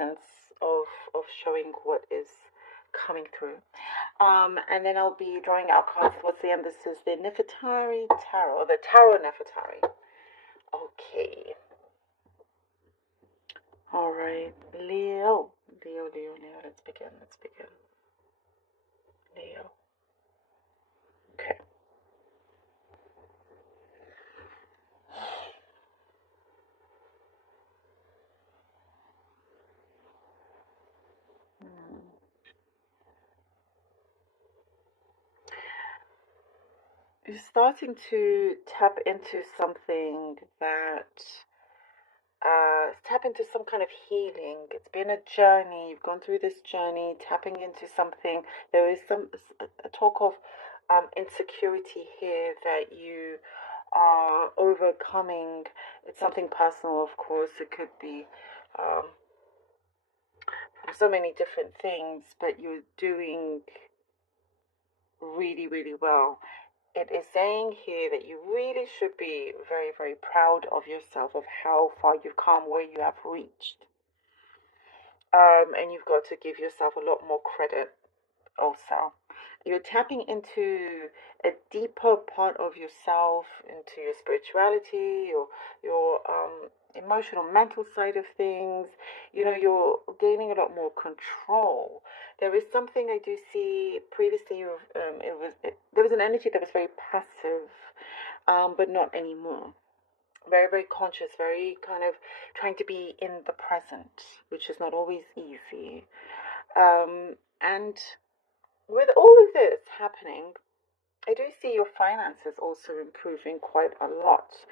essence of showing what is coming through. And then I'll be drawing out cards towards the end. This is the Nefertari Tarot, the Tarot Nefertari. Okay. All right, Leo. Leo. Let's begin. Leo. Okay. You're starting to tap into something that tap into some kind of healing. It's been a journey. You've gone through this journey, tapping into something. There is a talk of insecurity here that you are overcoming. It's something personal, of course. It could be um, so many different things, but you're doing really, really well. It is saying here that you really should be very, very proud of yourself, of how far you've come, where you have reached. And you've got to give yourself a lot more credit also. You're tapping into a deeper part of yourself, into your spirituality, your emotional, mental side of things. You know, you're gaining a lot more control. There is something I do see previously. There was an energy that was very passive, but not anymore. Very, very conscious, very kind of trying to be in the present, which is not always easy. And with all of this happening, I do see your finances also improving quite a lot.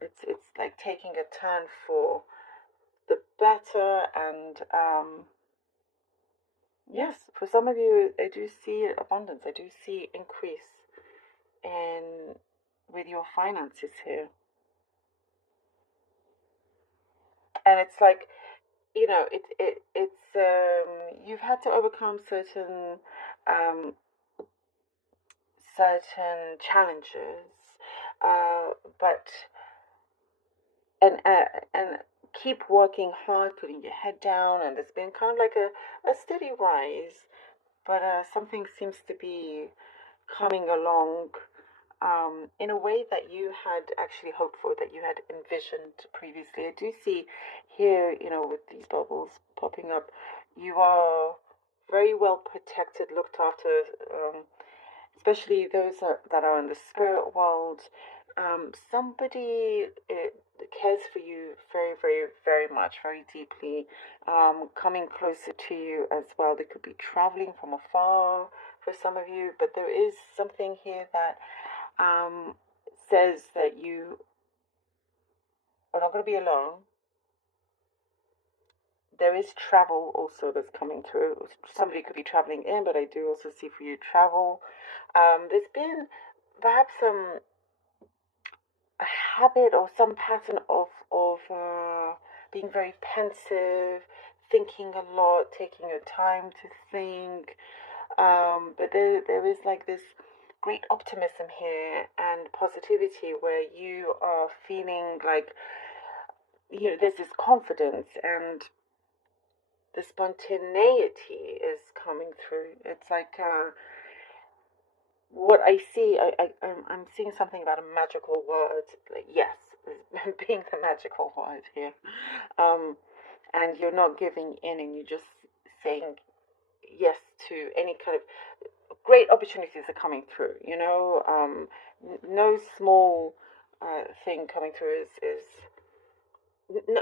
It's like taking a turn for the better, and yes, for some of you, I do see abundance. I do see increase in with your finances here, and it's like, you know, it's you've had to overcome um certain challenges, but and keep working hard, putting your head down, and there's been kind of like a steady rise, but something seems to be coming along in a way that you had actually hoped for, that you had envisioned previously. I do see here, you know, with these bubbles popping up, you are very well protected, looked after, especially those that are in the spirit world. Somebody cares for you very, very, very much, very deeply, coming closer to you as well. They could be traveling from afar for some of you, but there is something here that says that you are not going to be alone. There is travel also that's coming through. Somebody could be traveling in, but I do also see for you travel. There's been perhaps a habit or some pattern of being very pensive, thinking a lot, taking your time to think. But there is like this great optimism here and positivity where you are feeling like, you know, there's this confidence, and the spontaneity is coming through. It's like what I see. I'm seeing something about a magical word. Like, yes, being the magical word here. Um, and you're not giving in, and you're just saying yes to any kind of great opportunities are coming through. You know, no small thing coming through is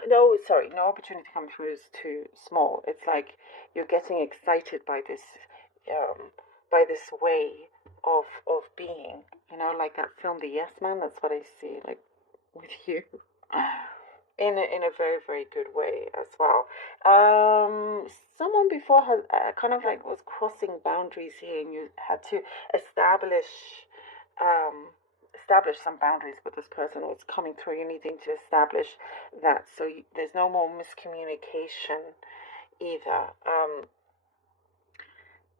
no, sorry, no opportunity coming through is too small. It's like you're getting excited um, by this way of being. You know, like that film, The Yes Man. That's what I see, like with you, in a very, very good way as well. Someone before has kind of like was crossing boundaries here, and you had to establish um establish some boundaries with this person, or it's coming through. You're needing to establish that, so there's no more miscommunication either.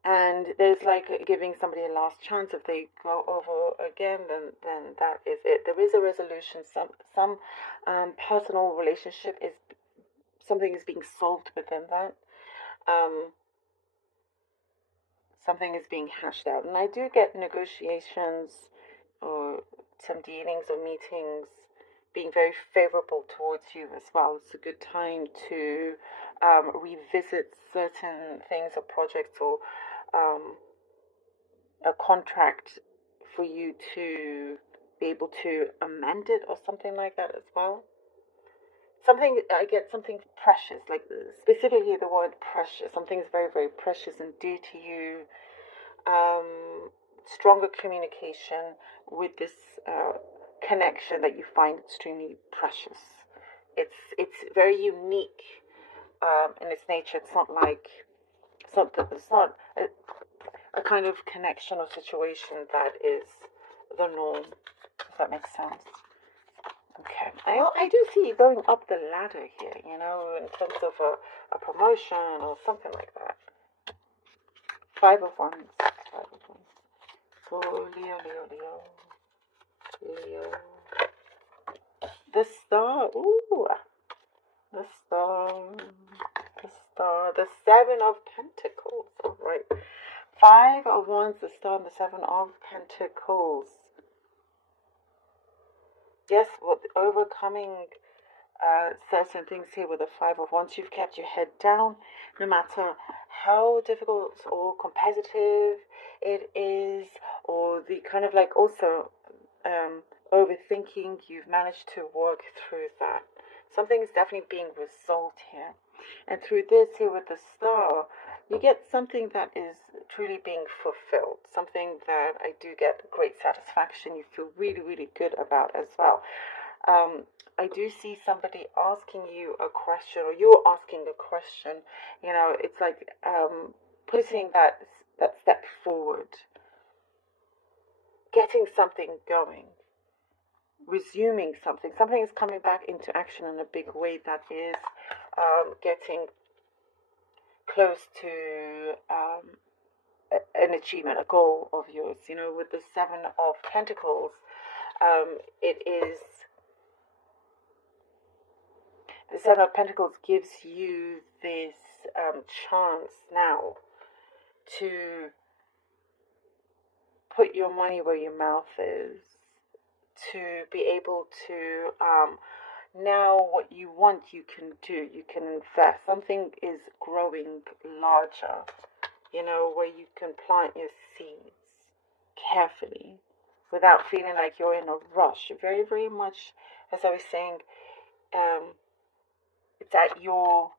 And there's like giving somebody a last chance. If they go over again, then that is it. There is a resolution. Some personal relationship is something is being solved within that. Something is being hashed out. And I do get negotiations or some dealings or meetings being very favorable towards you as well. It's a good time to revisit certain things or projects or a contract for you to be able to amend it or something like that as well. Something, I get something precious, like specifically the word precious. Something is very, very precious and dear to you. Stronger communication with this connection that you find extremely precious. It's very unique in its nature. It's not like it's not a kind of connection or situation that is the norm. If that makes sense. Okay, I do see you going up the ladder here, you know, in terms of a promotion or something like that. 5 of Wands. 5 of Wands. Oh, Leo, Leo, Leo. Leo. The Star. Ooh. The Star. The Star. The 7 of Pentacles. All right. 5 of Wands, the Star, and the 7 of Pentacles. Yes, with overcoming certain things here with the 5 of Wands, you've kept your head down, no matter how difficult or competitive it is, or the kind of like also overthinking, you've managed to work through that. Something is definitely being resolved here. And through this here with the Star, you get something that is truly being fulfilled. Something that I do get great satisfaction. You feel really, really good about as well. I do see somebody asking you a question, or you're asking a question. You know, it's like putting that step forward, getting something going, resuming something. Something is coming back into action in a big way that is getting close to an achievement, a goal of yours. You know, with the 7 of Pentacles, it is the 7 of Pentacles gives you this chance now to put your money where your mouth is, to be able to now what you want you can do. You can invest. Something is growing larger, you know, where you can plant your seeds carefully without feeling like you're in a rush. Very, very much, as I was saying, it's at your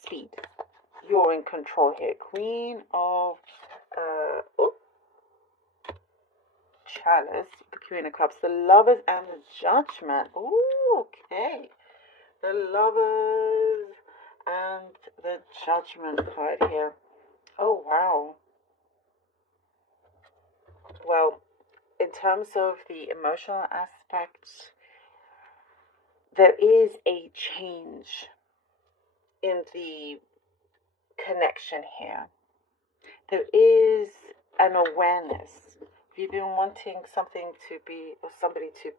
speed. You're in control here. Queen of Chalice, the Queen of Cups, the Lovers, and the Judgment. Ooh, okay. The Lovers and the Judgment card here. Oh, wow. Well, in terms of the emotional aspect, there is a change in the connection here. There is an awareness. If you've been wanting something to be, or somebody to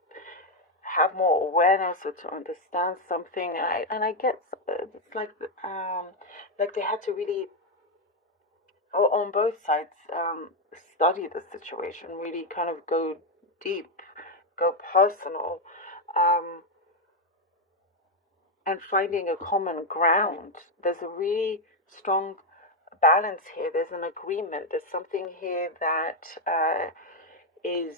have more awareness or to understand something, and I get it's like they had to really, on both sides, study the situation, really kind of go deep, go personal, and finding a common ground. There's a really strong balance here. There's an agreement. There's something here that is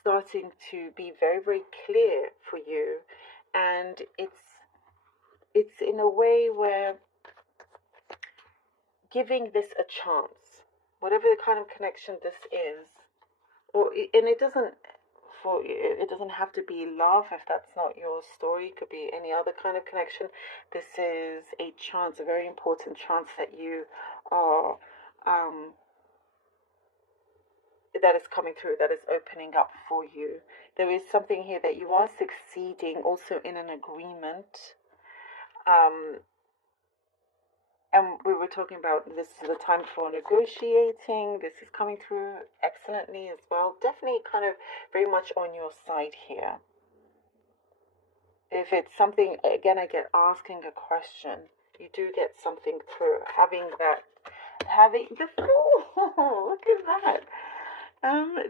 starting to be very, very clear for you, and it's in a way where giving this a chance, whatever the kind of connection this is, and it doesn't have to be love if that's not your story. It could be any other kind of connection. This is a chance, a very important chance that you are that is coming through, that is opening up for you. There is something here that you are succeeding also in an agreement. And we were talking about this is the time for negotiating. This is coming through excellently as well. Definitely kind of very much on your side here. If it's something, again, I get asking a question, you do get something through. Having the Fool, look at that.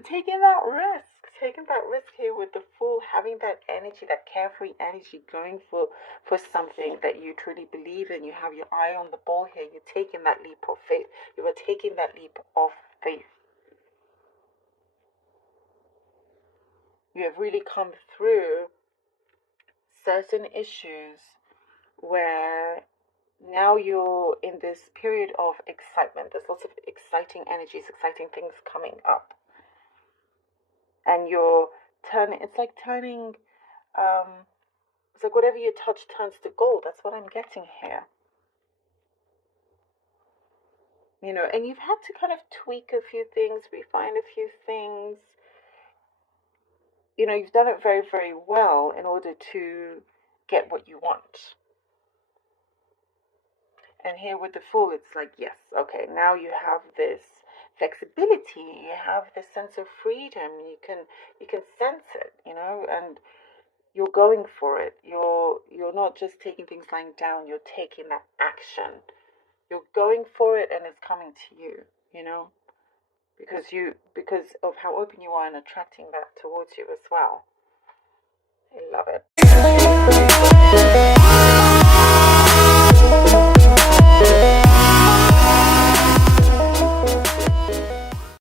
Taking that risk here with the Fool, having that energy, that carefree energy, going for something that you truly believe in. You have your eye on the ball here. You're taking that leap of faith. You are taking that leap of faith. You have really come through certain issues where now you're in this period of excitement. There's lots of exciting energies, exciting things coming up. And you're turning, it's like whatever you touch turns to gold. That's what I'm getting here. And you've had to kind of tweak a few things, refine a few things. You've done it very, very well in order to get what you want. And here with the Fool, it's like, yes, okay, now you have this flexibility, you have this sense of freedom, you can sense it, and you're going for it. You're not just taking things lying down, you're taking that action. You're going for it and it's coming to you, because of how open you are and attracting that towards you as well. I love it.